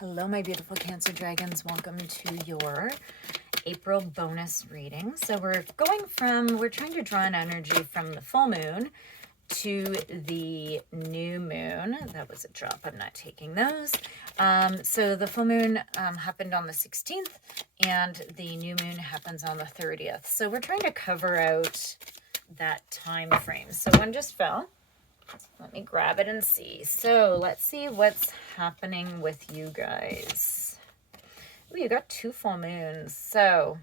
Hello, my beautiful Cancer Dragons. Welcome to your April bonus reading. So we're trying to draw an energy from the full moon to the new moon. That was a drop. I'm not taking those. So the full moon happened on the 16th and the new moon happens on the 30th. So we're trying to cover out that time frame. So one just fell. Let me grab it and see. So let's see what's happening with you guys. Ooh, you got 2 full moons. So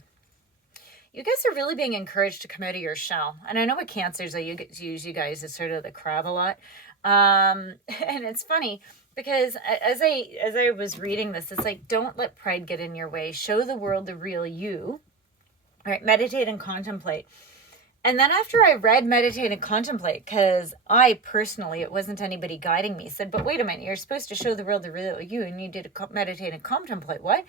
you guys are really being encouraged to come out of your shell. And I know with Cancers, I use you guys as sort of the crab a lot. And it's funny because as I was reading this, it's like, don't let pride get in your way. Show the world the real you. All right, meditate and contemplate. And then after I read Meditate and Contemplate, because I personally, it wasn't anybody guiding me, said, but wait a minute, you're supposed to show the world the real you, and you did meditate and contemplate. What?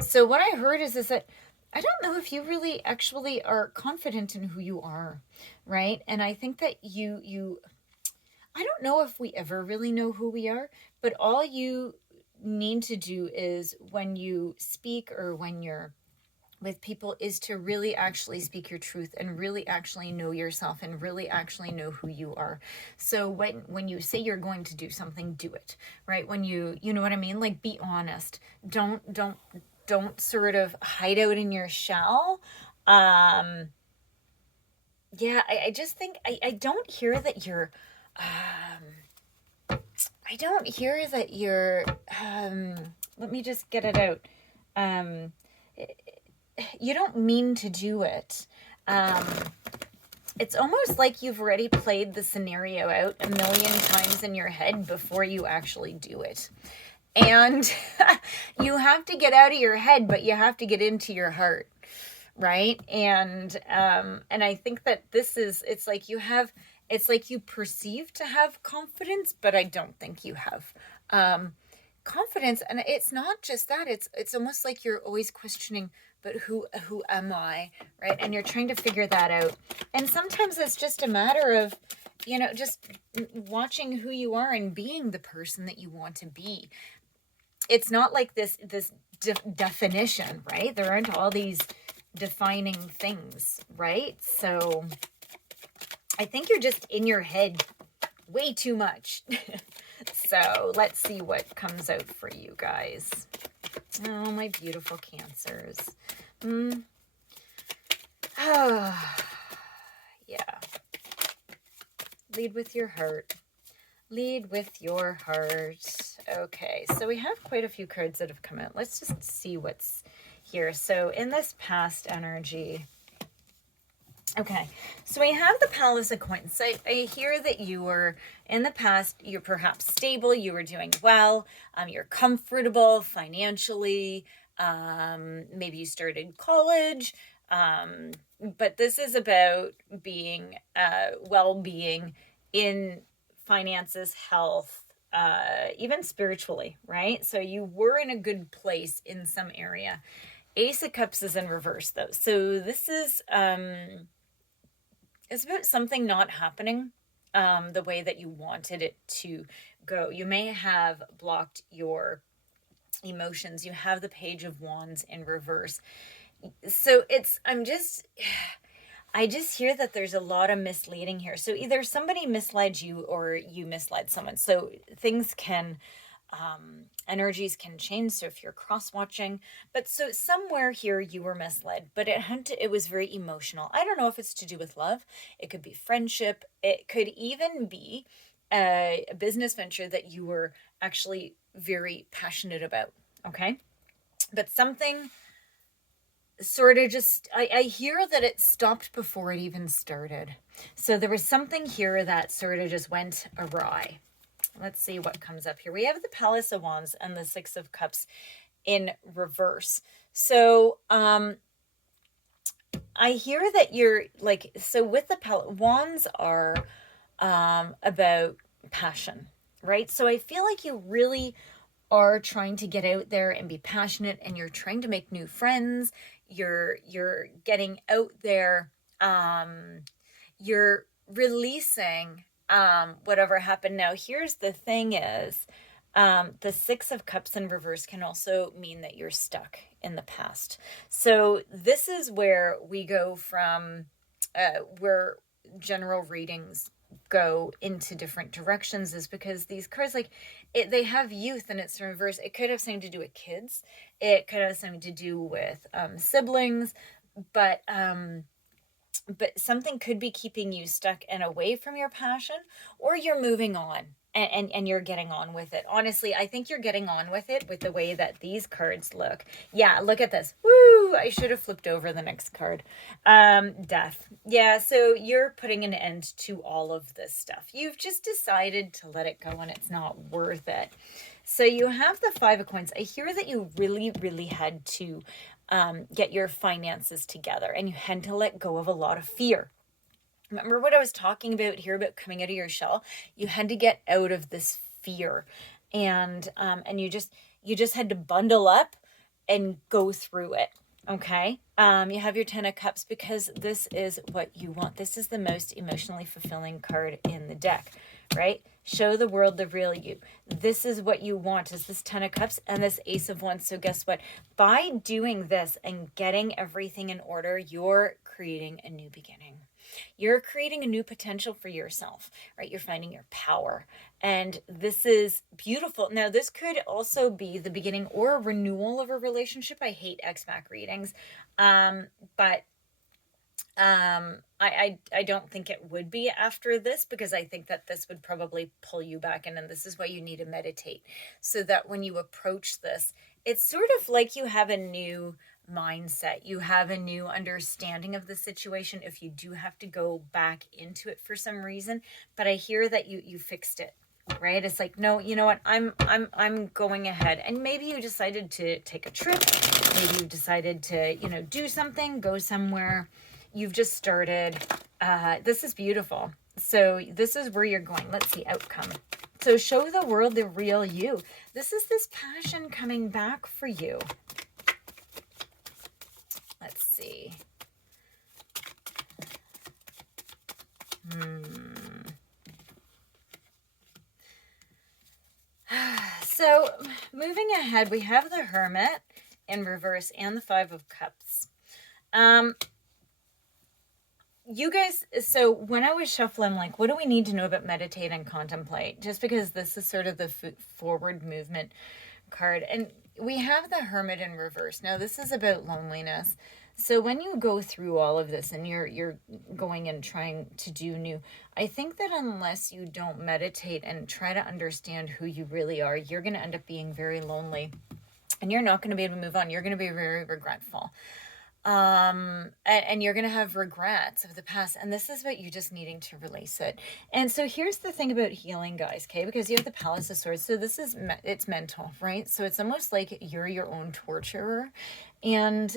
So what I heard is that I don't know if you really actually are confident in who you are, right? And I think that I don't know if we ever really know who we are, but all you need to do is when you speak or when you're with people is to really actually speak your truth and really actually know yourself and really actually know who you are. So when you say you're going to do something, do it, right? When you know what I mean? Like, be honest. Don't sort of hide out in your shell. I just think I don't hear that you're I don't hear that you're let me just get it out. You don't mean to do it. It's almost like you've already played the scenario out a million times in your head before you actually do it. And you have to get out of your head, but you have to get into your heart, right? And I think that it's like you perceive to have confidence, but I don't think you have confidence. And it's not just that, it's almost like you're always questioning, but who am I, right? And you're trying to figure that out. And sometimes it's just a matter of, just watching who you are and being the person that you want to be. It's not like this definition, right? There aren't all these defining things, right? So I think you're just in your head way too much. So let's see what comes out for you guys. Oh, my beautiful Cancers. Yeah. Lead with your heart. Lead with your heart. Okay, so we have quite a few cards that have come out. Let's just see what's here. So in this past energy, okay, so we have the Palace of Coins. So I hear that you were, in the past, you're perhaps stable, you were doing well, you're comfortable financially, maybe you started college, but this is about being, well-being in finances, health, even spiritually, right? So you were in a good place in some area. Ace of Cups is in reverse, though. So this is... it's about something not happening the way that you wanted it to go. You may have blocked your emotions. You have the Page of Wands in reverse. So I just hear that there's a lot of misleading here. So either somebody misled you or you misled someone. So things can... energies can change. So if you're cross-watching, but so somewhere here you were misled, but it was very emotional. I don't know if it's to do with love. It could be friendship. It could even be a business venture that you were actually very passionate about. Okay. But something sort of just, I hear that it stopped before it even started. So there was something here that sort of just went awry. Let's see what comes up here. We have the Palace of Wands and the Six of Cups in reverse. So I hear that you're like, so with the Wands are about passion, right? So I feel like you really are trying to get out there and be passionate, and you're trying to make new friends. You're getting out there. You're releasing whatever happened. Now, here's the thing is, The Six of Cups in reverse can also mean that you're stuck in the past. So this is where we go from where general readings go into different directions, is because these cards, like, they have youth and it's in reverse. It could have something to do with kids. It could have something to do with siblings, but something could be keeping you stuck and away from your passion, or you're moving on and you're getting on with it. Honestly, I think you're getting on with it with the way that these cards look. Yeah, look at this. Woo! I should have flipped over the next card. Death. Yeah, so you're putting an end to all of this stuff. You've just decided to let it go and it's not worth it. So you have the Five of Coins. I hear that you really, really had to get your finances together and you had to let go of a lot of fear. Remember what I was talking about here about coming out of your shell? You had to get out of this fear, and you just had to bundle up and go through it. Okay. You have your Ten of Cups because this is what you want. This is the most emotionally fulfilling card in the deck, right? Show the world the real you. This is what you want, is this Ten of Cups and this Ace of Wands. So guess what? By doing this and getting everything in order, you're creating a new beginning. You're creating a new potential for yourself, right? You're finding your power. And this is beautiful. Now, this could also be the beginning or a renewal of a relationship. I hate XMAC readings. But I don't think it would be after this, because I think that this would probably pull you back in, and this is why you need to meditate, so that when you approach this, it's sort of like you have a new mindset, you have a new understanding of the situation if you do have to go back into it for some reason. But I hear that you fixed it, right? It's like, no, you know what, I'm going ahead. And maybe you decided to take a trip, maybe you decided to, do something, go somewhere. You've just started. This is beautiful. So this is where you're going. Let's see, outcome. So show the world the real you. This is this passion coming back for you. Let's see. So moving ahead, we have the Hermit in reverse and the Five of Cups. You guys, so when I was shuffling, like, what do we need to know about meditate and contemplate? Just because this is sort of the forward movement card. And we have the Hermit in reverse. Now, this is about loneliness. So when you go through all of this and you're going and trying to do new, I think that unless you don't meditate and try to understand who you really are, you're going to end up being very lonely. And you're not going to be able to move on. You're going to be very regretful. And you're going to have regrets of the past, and this is about you just needing to release it. And so here's the thing about healing, guys, okay, because you have the Palace of Swords. So this is it's mental, right? So it's almost like you're your own torturer, and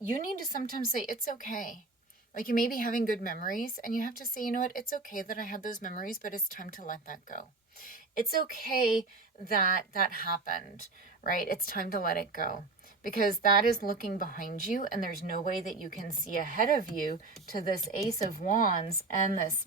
you need to sometimes say it's okay. Like, you may be having good memories and you have to say, you know what, it's okay that I had those memories, but it's time to let that go. It's okay that that happened, right? It's time to let it go, because that is looking behind you, and there's no way that you can see ahead of you to this Ace of Wands and this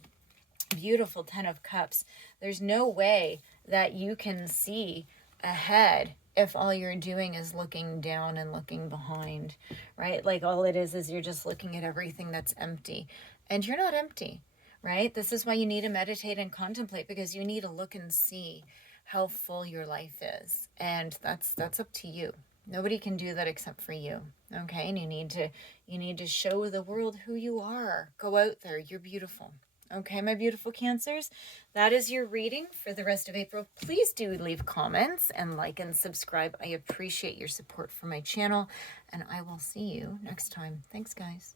beautiful Ten of Cups. There's no way that you can see ahead if all you're doing is looking down and looking behind, right? Like, all it is you're just looking at everything that's empty, and you're not empty, right? This is why you need to meditate and contemplate, because you need to look and see how full your life is, and that's up to you. Nobody can do that except for you, okay? And you need to show the world who you are. Go out there. You're beautiful. Okay, my beautiful Cancers, that is your reading for the rest of April. Please do leave comments and like and subscribe. I appreciate your support for my channel, and I will see you next time. Thanks, guys.